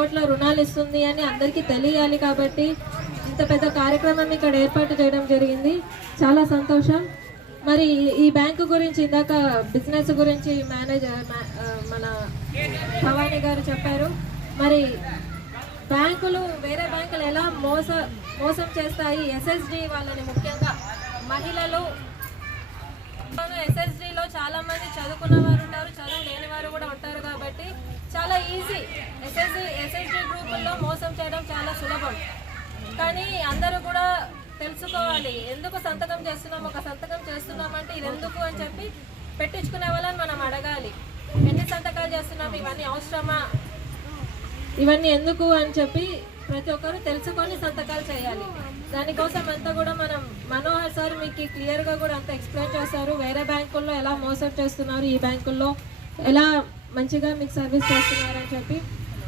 కోట్ల రుణాలు ఇస్తుంది అని అందరికీ తెలియాలి కాబట్టి ఇంత పెద్ద కార్యక్రమం ఇక్కడ ఏర్పాటు చేయడం జరిగింది. చాలా సంతోషం. మరి ఈ- బ్యాంకు గురించి ఇందాక బిజినెస్ గురించి మేనేజర్ మన భవానీ గారు చెప్పారు. మరి బ్యాంకులు వేరే బ్యాంకులు ఎలా మోస మోసం చేస్తాయి? ఎస్ఎస్డి వాళ్ళని ముఖ్యంగా మహిళలు ఎస్ఎస్డిలో చాలా మంది చదువుకున్న వారు ఉంటారు చదువు లేని వారు కూడా ఉంటారు కాబట్టి చాలా ఈజీ ఎస్ఎస్డి ఎస్ఎస్డి గ్రూపుల్లో మోసం చేయడం చాలా సులభం. కానీ అందరూ కూడా తెలుసుకోవాలి ఎందుకు సంతకం చేస్తున్నాం ఒక సంతకం చేస్తున్నామంటే ఇది ఎందుకు అని చెప్పి పెట్టించుకునే వాళ్ళని మనం అడగాలి. ఎన్ని సంతకాలు చేస్తున్నాం ఇవన్నీ అవసరమా? ఇవన్నీ ఎందుకు అని చెప్పి ప్రతి ఒక్కరు తెలుసుకొని సంతకాలు చేయాలి. దానికోసం అంతా కూడా మనం మనోహర్ సార్ మీకు క్లియర్గా కూడా అంత ఎక్స్ప్లెయిన్ చేస్తారు వేరే బ్యాంకుల్లో ఎలా మోసం చేస్తున్నారు ఈ బ్యాంకుల్లో ఎలా మంచిగా మీకు సర్వీస్ చేస్తున్నారు అని చెప్పి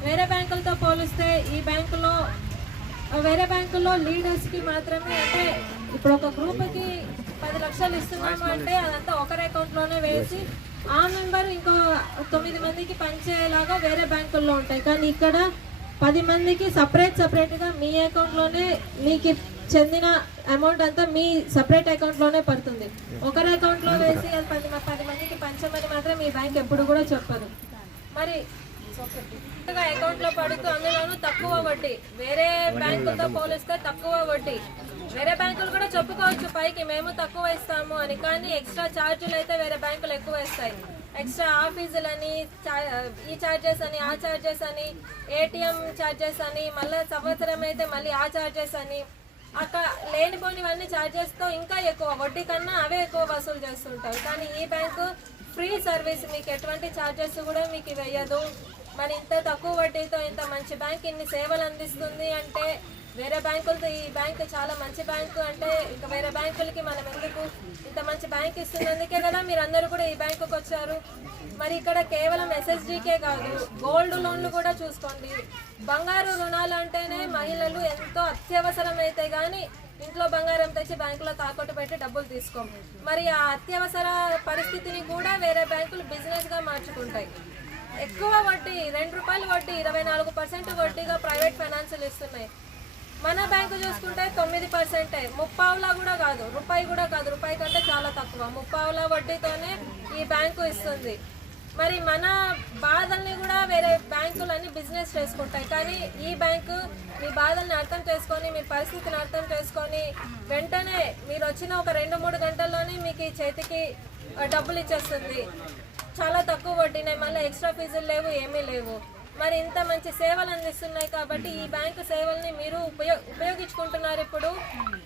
వేరే బ్యాంకులతో పోలిస్తే ఈ బ్యాంకులో వేరే బ్యాంకుల్లో లీడర్స్కి మాత్రమే అంటే ఇప్పుడు ఒక గ్రూప్కి పది లక్షలు ఇస్తున్నాము అంటే అదంతా ఒకరి అకౌంట్లోనే వేసి ఆ మెంబర్ ఇంకో తొమ్మిది మందికి పంచేలాగా వేరే బ్యాంకుల్లో ఉంటాయి. కానీ ఇక్కడ పది మందికి సపరేట్ సపరేట్గా మీ అకౌంట్లోనే మీకు చెందిన అమౌంట్ అంతా మీ సపరేట్ అకౌంట్లోనే పడుతుంది. ఒకరి అకౌంట్లో వేసి అది పది మ- పది మందికి పంచమని మాత్రం ఈ బ్యాంక్ ఎప్పుడు కూడా చెప్పదు. మరి అకౌంట్లో పడుతూ అందులోనూ తక్కువ వడ్డీ. వేరే బ్యాంకులతో పోలిస్తే తక్కువ వడ్డీ. వేరే బ్యాంకులు కూడా చెప్పుకోవచ్చు పైకి మేము తక్కువ ఇస్తాము అని. కానీ ఎక్స్ట్రా ఛార్జీలు అయితే వేరే బ్యాంకులు ఎక్కువ ఇస్తాయి. ఎక్స్ట్రా ఆఫీసులని చా- ఈ ఛార్జెస్ అని ఆ ఛార్జెస్ అని ఏటీఎం ఛార్జెస్ అని మళ్ళీ సంవత్సరం అయితే మళ్ళీ ఆ ఛార్జెస్ అని. అక్కడ లేనిపోనివన్నీ ఛార్జెస్తో ఇంకా ఎక్కువ వడ్డీ కన్నా అవే ఎక్కువ వసూలు చేస్తుంటారు. కానీ ఈ బ్యాంకు ఫ్రీ సర్వీస్ మీకు ఎటువంటి ఛార్జెస్ కూడా మీకు వేయదు మరి ఇంత తక్కువ వడ్డీతో ఇంత మంచి బ్యాంక్ ఇన్ని సేవలు అందిస్తుంది అంటే వేరే బ్యాంకులతో ఈ బ్యాంక్ చాలా మంచి బ్యాంకు అంటే ఇంకా వేరే బ్యాంకులకి మనం ఎందుకు ఇంత మంచి బ్యాంక్ ఇస్తున్నందుకే కదా మీరు అందరూ కూడా ఈ బ్యాంకుకి వచ్చారు. మరి ఇక్కడ కేవలం ఎస్ఎస్డికే కాదు గోల్డ్ లోన్లు కూడా చూసుకోండి. బంగారు రుణాలు అంటేనే మహిళలు ఎంతో అత్యవసరం అయితే ఇంట్లో బంగారం తెచ్చి బ్యాంకులో తాకట్టు పెట్టి డబ్బులు తీసుకోం. మరి ఆ అత్యవసర పరిస్థితిని కూడా వేరే బ్యాంకులు బిజినెస్గా మార్చుకుంటాయి. ఎక్కువ వడ్డీ రెండు రూపాయలు వడ్డీ ఇరవై నాలుగు పర్సెంట్ వడ్డీగా ప్రైవేట్ ఫైనాన్సులు ఇస్తున్నాయి. మన బ్యాంకు చూసుకుంటే తొమ్మిది పర్సెంటే. ముప్పావులా కూడా కాదు రూపాయి కూడా కాదు. రూపాయి కంటే చాలా తక్కువ. ముప్పావుల వడ్డీతోనే ఈ బ్యాంకు ఇస్తుంది. మరి మన బాధల్ని కూడా వేరే బ్యాంకులన్నీ బిజినెస్ చేసుకుంటాయి. కానీ ఈ బ్యాంకు మీ బాధల్ని అర్థం చేసుకొని మీ పరిస్థితిని అర్థం చేసుకొని వెంటనే మీరు వచ్చిన ఒక రెండు మూడు గంటల్లోనే మీకు ఈ చేతికి డబ్బులు ఇచ్చేస్తుంది. చాలా తక్కువ వడ్డీనే మళ్ళీ ఎక్స్ట్రా ఫీజులు లేవు ఏమీ లేవు. మరి ఇంత మంచి సేవలు అందిస్తున్నాయి కాబట్టి ఈ బ్యాంకు సేవల్ని మీరు ఉపయో ఉపయోగించుకుంటున్నారు ఇప్పుడు.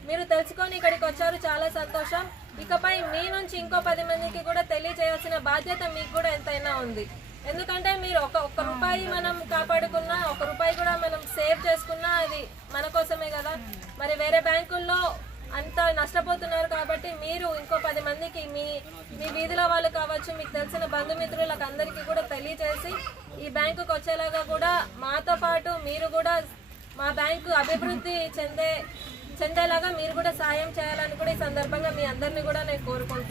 మీరు తెలుసుకొని ఇక్కడికి వచ్చారు చాలా సంతోషం. ఇకపై మీ నుంచి ఇంకో పది మందికి కూడా తెలియజేయాల్సిన బాధ్యత మీకు కూడా ఎంతైనా ఉంది. ఎందుకంటే మీరు ఒక ఒక్క రూపాయి మనం కాపాడుకున్నా ఒక రూపాయి కూడా మనం సేవ్ చేసుకున్నా అది మన కోసమే కదా. మరి వేరే బ్యాంకుల్లో అంత నష్టపోతున్నారు కాబట్టి మీరు ఇంకో పది మందికి మీ మీ వీధిలో వాళ్ళు కావచ్చు మీకు తెలిసిన బంధుమిత్రులకు అందరికీ కూడా తెలియజేసి ఈ బ్యాంకుకి వచ్చేలాగా కూడా మాతో పాటు మీరు కూడా మా బ్యాంకు అభివృద్ధి చెందే చెందేలాగా మీరు కూడా సాయం చేయాలని కూడా ఈ సందర్భంగా మీ అందరినీ కూడా నేను కోరుకుంటున్నాను.